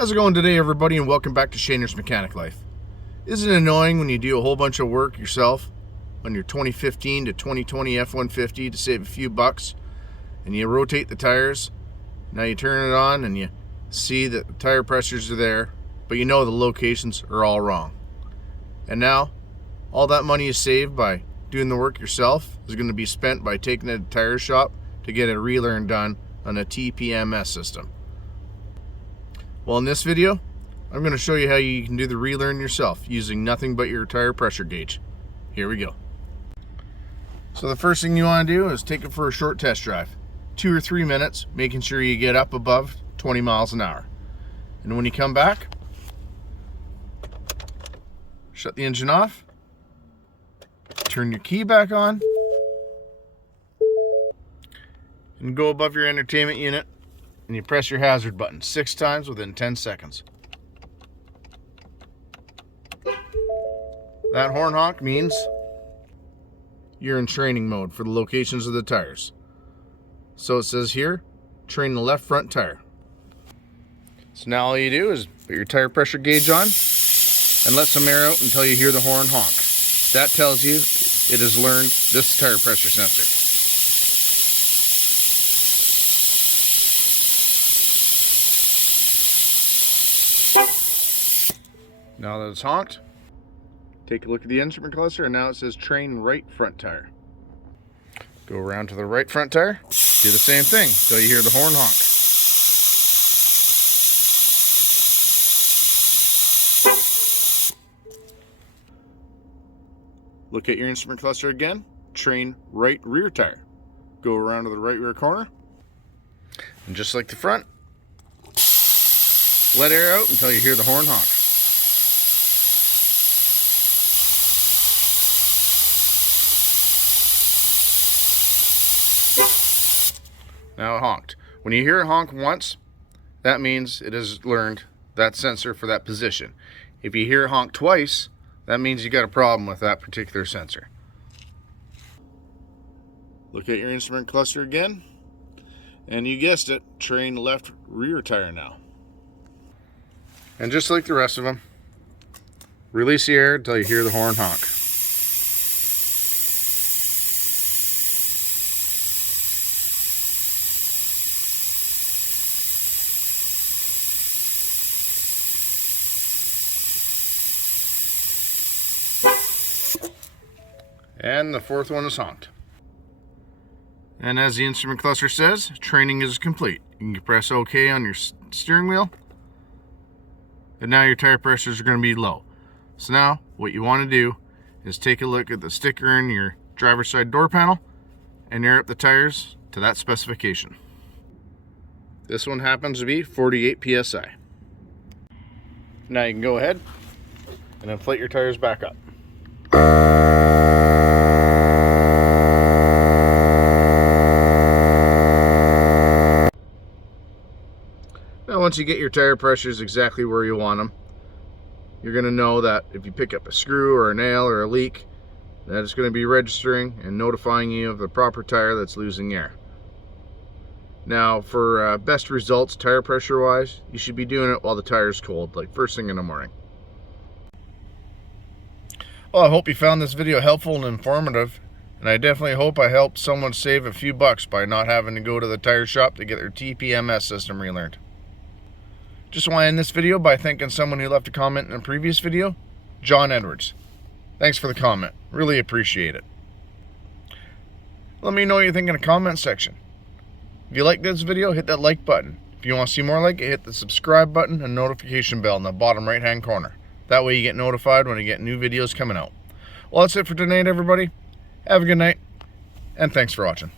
How's it going today, everybody, and welcome back to Shaner's Mechanic Life. Isn't it annoying when you do a whole bunch of work yourself on your 2015 to 2020 F-150 to save a few bucks, and you rotate the tires, now you turn it on and you see that the tire pressures are there, but you know the locations are all wrong. And now, all that money you saved by doing the work yourself is going to be spent by taking it to the tire shop to get a Relearn done on a TPMS system. Well, in this video, I'm going to show you how you can do the Relearn yourself using nothing but your tire pressure gauge. Here we go. So the first thing you want to do is take it for a short test drive. 2 or 3 minutes, making sure you get up above 20 miles an hour. And when you come back, shut the engine off, turn your key back on, and go above your entertainment unit, and you press your hazard button 6 times within 10 seconds. That horn honk means you're in training mode for the locations of the tires. So it says here, train the left front tire. So now all you do is put your tire pressure gauge on and let some air out until you hear the horn honk. That tells you it has learned this tire pressure sensor. Now that it's honked, take a look at the instrument cluster, and now it says train right front tire. Go around to the right front tire, do the same thing until you hear the horn honk. Look at your instrument cluster again, train right rear tire. Go around to the right rear corner, and just like the front, let air out until you hear the horn honk. Now it honked. When you hear it honk once, that means it has learned that sensor for that position. If you hear it honk twice, that means you got a problem with that particular sensor. Look at your instrument cluster again, and you guessed it, train left rear tire now. And just like the rest of them, release the air until you hear the horn honk. And the fourth one is honked. And as the instrument cluster says, training is complete. You can press OK on your steering wheel, and now your tire pressures are going to be low. So now what you want to do is take a look at the sticker in your driver's side door panel and air up the tires to that specification. This one happens to be 48 psi. Now you can go ahead and inflate your tires back up. Now once you get your tire pressures exactly where you want them, you're going to know that if you pick up a screw or a nail or a leak, that it's going to be registering and notifying you of the proper tire that's losing air. Now for best results tire pressure wise, you should be doing it while the tire is cold, like first thing in the morning. Well, I hope you found this video helpful and informative, and I definitely hope I helped someone save a few bucks by not having to go to the tire shop to get their TPMS system relearned. Just want to end this video by thanking someone who left a comment in a previous video, John Edwards. Thanks for the comment. Really appreciate it. Let me know what you think in the comment section. If you like this video, hit that like button. If you want to see more like it, hit the subscribe button and notification bell in the bottom right hand corner. That way you get notified when I get new videos coming out. Well, that's it for tonight, everybody. Have a good night, and thanks for watching.